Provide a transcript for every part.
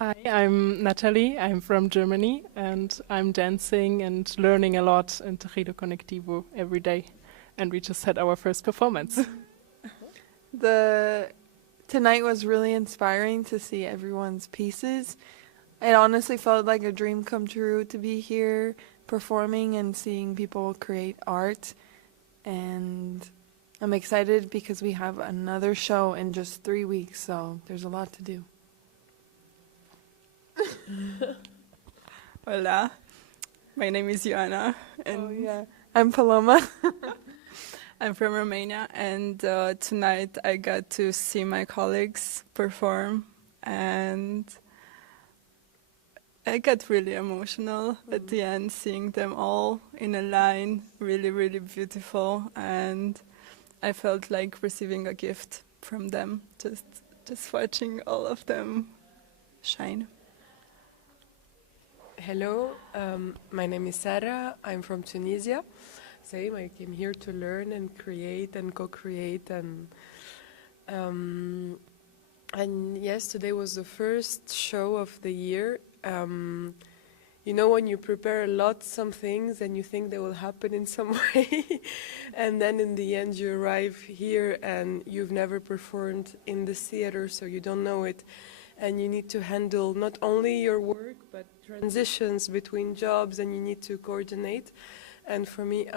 Hi, I'm Nathaly. I'm from Germany, and I'm dancing and learning a lot in Tejido Conectivo every day. And we just had our first performance. Tonight was really inspiring to see everyone's pieces. It honestly felt like a dream come true to be here performing and seeing people create art. And I'm excited because we have another show in just 3 weeks, so there's a lot to do. Hola, my name is Ioana, and I'm Paloma. I'm from Romania. And tonight I got to see my colleagues perform, and I got really emotional at the end, seeing them all in a line, really, really beautiful, and I felt like receiving a gift from them, just watching all of them shine. Hello, my name is Sarra. I'm from Tunisia. Same, I came here to learn and create and co-create and yes, today was the first show of the year. You know, when you prepare a lot some things and you think they will happen in some way, and then in the end you arrive here and you've never performed in the theater, so you don't know it, and you need to handle not only your work but transitions between jobs, and you need to coordinate. And for me,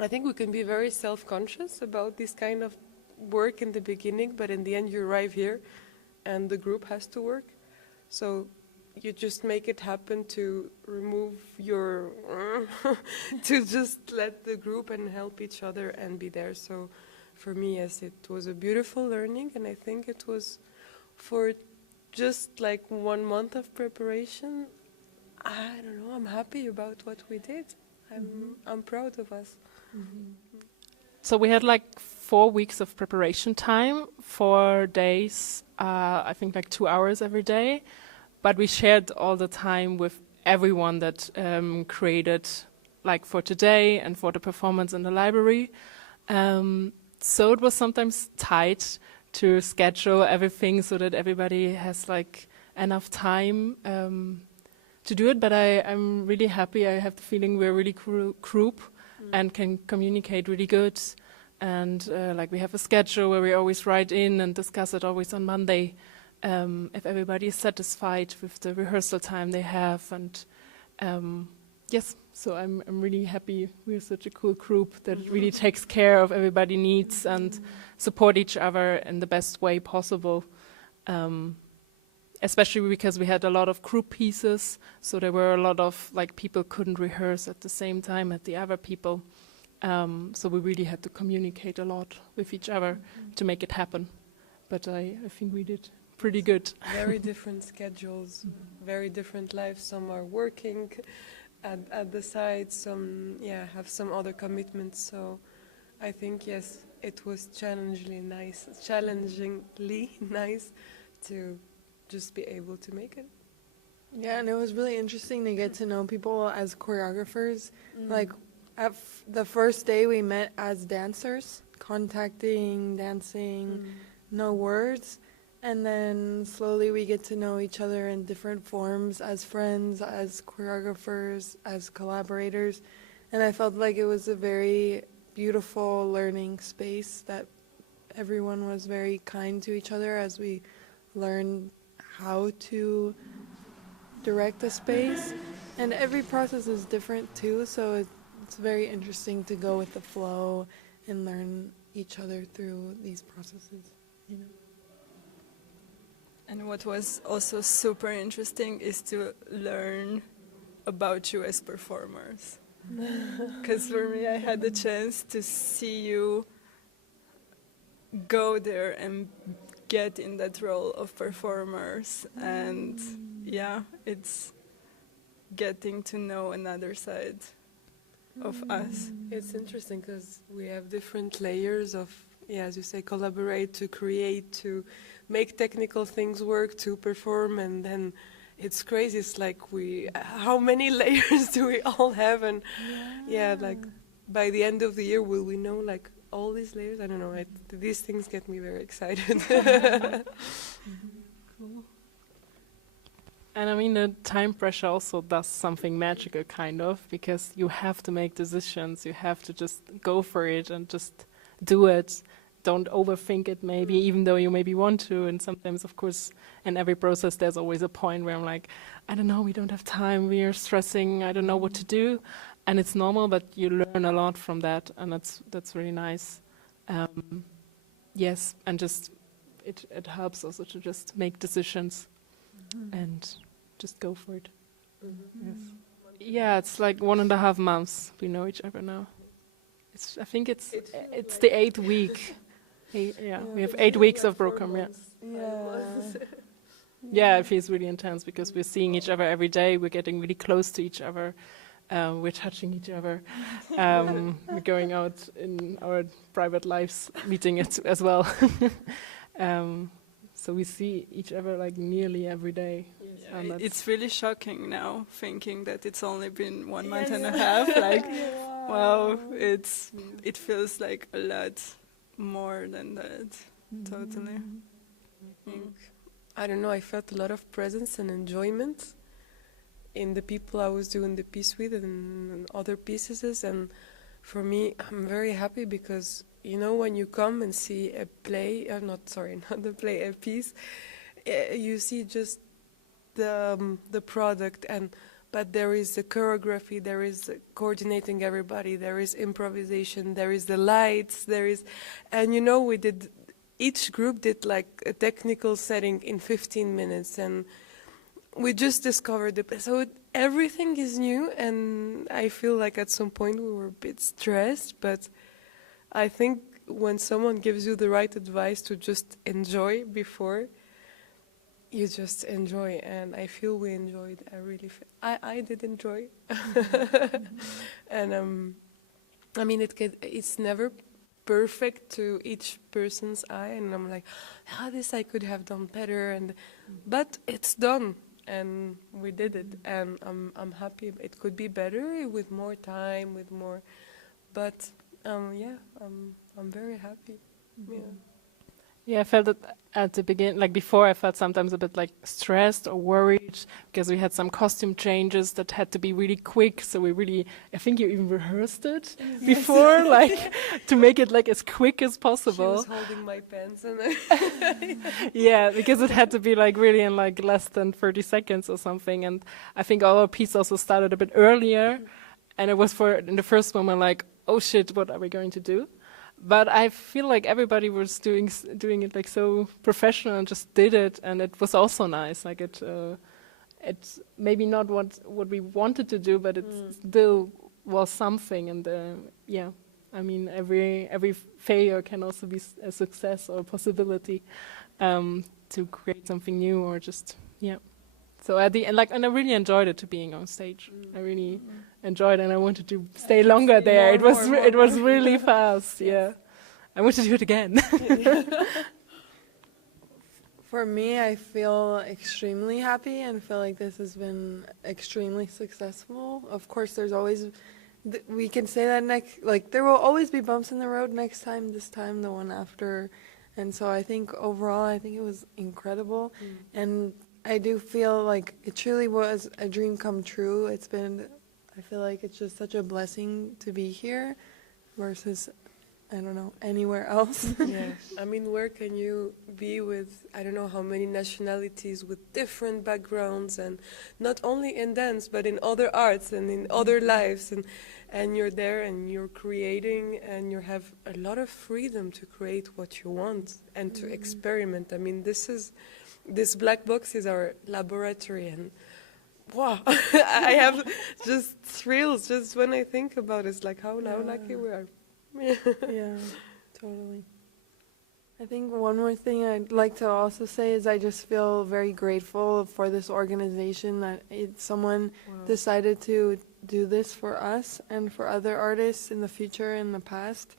I think we can be very self-conscious about this kind of work in the beginning, but in the end you arrive here and the group has to work. So you just make it happen to remove your to just let the group and help each other and be there. So for me, yes, it was a beautiful learning, and I think it was for just like 1 month of preparation. I don't know, I'm happy about what we did. I'm proud of us. So we had like 4 weeks of preparation time, 4 days, I think like 2 hours every day. But we shared all the time with everyone that created, like for today and for the performance in the library. So it was sometimes tight to schedule everything so that everybody has like enough time to do it. But I'm really happy. I have the feeling we're a really cool group and can communicate really good. And like we have a schedule where we always write in and discuss it always on Monday. If everybody is satisfied with the rehearsal time they have, and yes, so I'm really happy we're such a cool group that really takes care of everybody's needs and support each other in the best way possible. Especially because we had a lot of group pieces, so there were a lot of like people couldn't rehearse at the same time as the other people. So we really had to communicate a lot with each other to make it happen. But I think we did pretty good. Very different schedules, very different lives. Some are working at the side, some have some other commitments. So I think yes, it was challengingly nice to just be able to make it. Yeah, and it was really interesting to get to know people as choreographers. Like the first day we met as dancers, contacting, dancing, no words. And then slowly we get to know each other in different forms, as friends, as choreographers, as collaborators. And I felt like it was a very beautiful learning space, that everyone was very kind to each other as we learned how to direct the space. And every process is different too, so it's very interesting to go with the flow and learn each other through these processes, you know. And what was also super interesting is to learn about you as performers. Because for me, I had the chance to see you go there and get in that role of performers. And yeah, it's getting to know another side of us. It's interesting because we have different layers of, as you say, collaborate, to create, to make technical things work, to perform, and then it's crazy. It's like how many layers do we all have? And like by the end of the year, will we know like all these layers? I don't know. These things get me very excited. Cool. And I mean, the time pressure also does something magical, kind of, because you have to make decisions. You have to just go for it and just do it. Don't overthink it, maybe, even though you maybe want to. And sometimes, of course, in every process, there's always a point where I'm like, I don't know, we don't have time, we are stressing, I don't know what to do. And it's normal, but you learn a lot from that, and that's really nice. Yes, and just it helps also to just make decisions and just go for it. Yes. Yeah, it's like 1.5 months we know each other now. I think it's the 8th week. Yeah, we have 8 weeks of program. Yeah. Yeah, it feels really intense because we're seeing each other every day. We're getting really close to each other. We're touching each other. We're going out in our private lives, meeting it as well. So we see each other like nearly every day. Yeah, it's really shocking now, thinking that it's only been 1 month and a half. Like, wow, it feels like a lot more than that. Totally. I don't know, I felt a lot of presence and enjoyment in the people I was doing the piece with and other pieces. And for me, I'm very happy because, you know, when you come and see a play, not a play, a piece, you see just the product, but there is the choreography, there is coordinating everybody, there is improvisation, there is the lights, and you know, each group did like a technical setting in 15 minutes, and we just discovered it. So everything is new, and I feel like at some point we were a bit stressed, but I think when someone gives you the right advice to just enjoy before, you just enjoy, and I feel we enjoyed. I did enjoy, and I mean it's never perfect to each person's eye, and I'm like, this I could have done better, but it's done, and we did it, and I'm happy. It could be better with more time, but I'm very happy. Yeah, I felt it at the beginning, like before, I felt sometimes a bit like stressed or worried because we had some costume changes that had to be really quick. So I think you even rehearsed it before, like to make it like as quick as possible. She was holding my pants, and yeah, because it had to be like really in like less than 30 seconds or something. And I think our piece also started a bit earlier, and it was in the first moment like, oh shit, what are we going to do? But I feel like everybody was doing it like so professional and just did it, and it was also nice. Like it's maybe not what we wanted to do, but it still was something. And yeah, I mean every failure can also be a success or a possibility to create something new or just So at the end, and I really enjoyed it being on stage. I really enjoyed it, and I wanted to stay longer there. It was really fast. Yeah, I want to do it again. For me, I feel extremely happy and feel like this has been extremely successful. Of course, there's always we can say that there will always be bumps in the road next time, this time, the one after, and so I think overall, I think it was incredible, and I do feel like it truly was a dream come true. I feel like it's just such a blessing to be here versus, I don't know, anywhere else. Yeah, I mean, where can you be with, I don't know how many nationalities with different backgrounds, and not only in dance, but in other arts and in other lives, and you're there and you're creating, and you have a lot of freedom to create what you want and to experiment. I mean, this black box is our laboratory, and wow, I have just thrills just when I think about it. It's like how lucky we are. Yeah, totally. I think one more thing I'd like to also say is I just feel very grateful for this organization that someone decided to do this for us and for other artists in the future, in the past,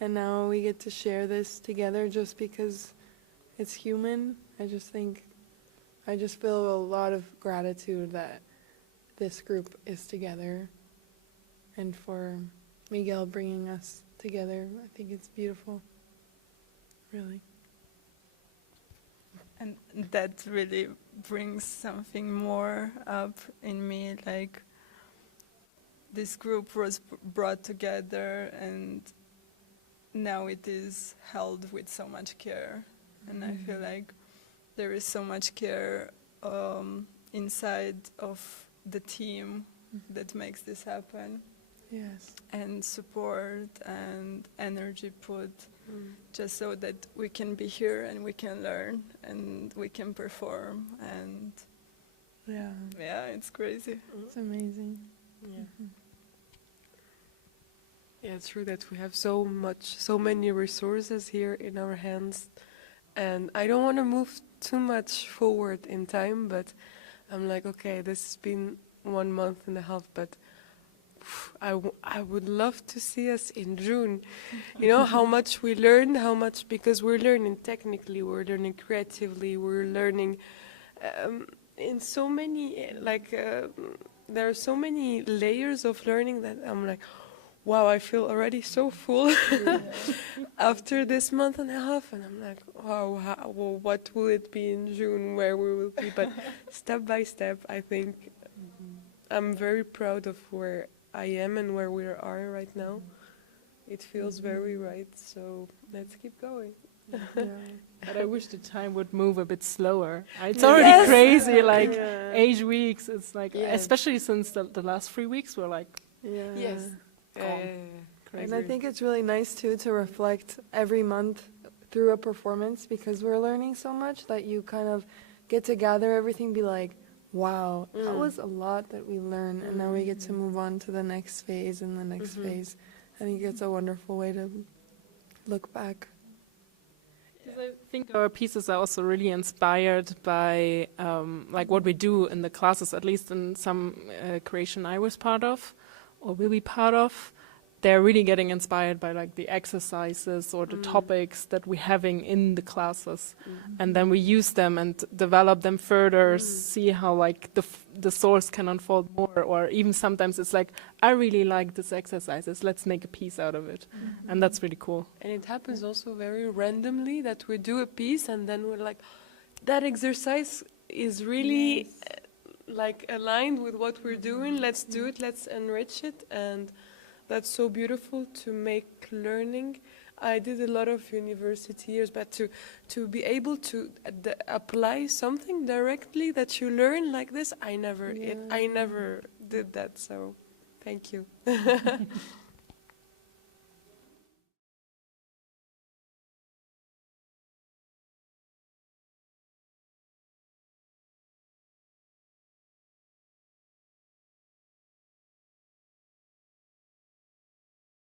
and now we get to share this together just because it's human. I just feel a lot of gratitude that this group is together, and for Miguel bringing us together. I think it's beautiful, really. And that really brings something more up in me, like this group was brought together and now it is held with so much care. And I feel like there is so much care inside of the team that makes this happen. Yes. And support and energy put just so that we can be here and we can learn and we can perform. And yeah, it's crazy. It's amazing. Yeah. Yeah, it's true that we have so many resources here in our hands, and I don't want to move too much forward in time, but I'm like, okay, this has been 1 month and a half, but I would love to see us in June. You know, how much we learn, how much, because we're learning technically, we're learning creatively, we're learning in so many, there are so many layers of learning that I'm like, wow, I feel already so full after this month and a half, and I'm like, wow, what will it be in June, where we will be? But step by step, I think I'm very proud of where I am and where we are right now. It feels very right, so let's keep going. But I wish the time would move a bit slower. It's already crazy, like 8 weeks. It's like, especially since the last 3 weeks were like, Yes. And I think it's really nice too to reflect every month through a performance, because we're learning so much that you kind of get to gather everything, be like, wow, that was a lot that we learned, and now we get to move on to the next phase and the next phase. I think it's a wonderful way to look back. I think our pieces are also really inspired by like what we do in the classes, at least in some creation I was part of or will be part of. They're really getting inspired by like the exercises or the topics that we're having in the classes, and then we use them and develop them further, see how like the source can unfold more, or even sometimes it's like, I really like this exercises, let's make a piece out of it, and that's really cool. And it happens also very randomly that we do a piece and then we're like, that exercise is really like aligned with what we're doing, let's do it, let's enrich it, and that's so beautiful to make learning. I did a lot of university years, but to be able to apply something directly that you learn like this, I never did that. So, thank you.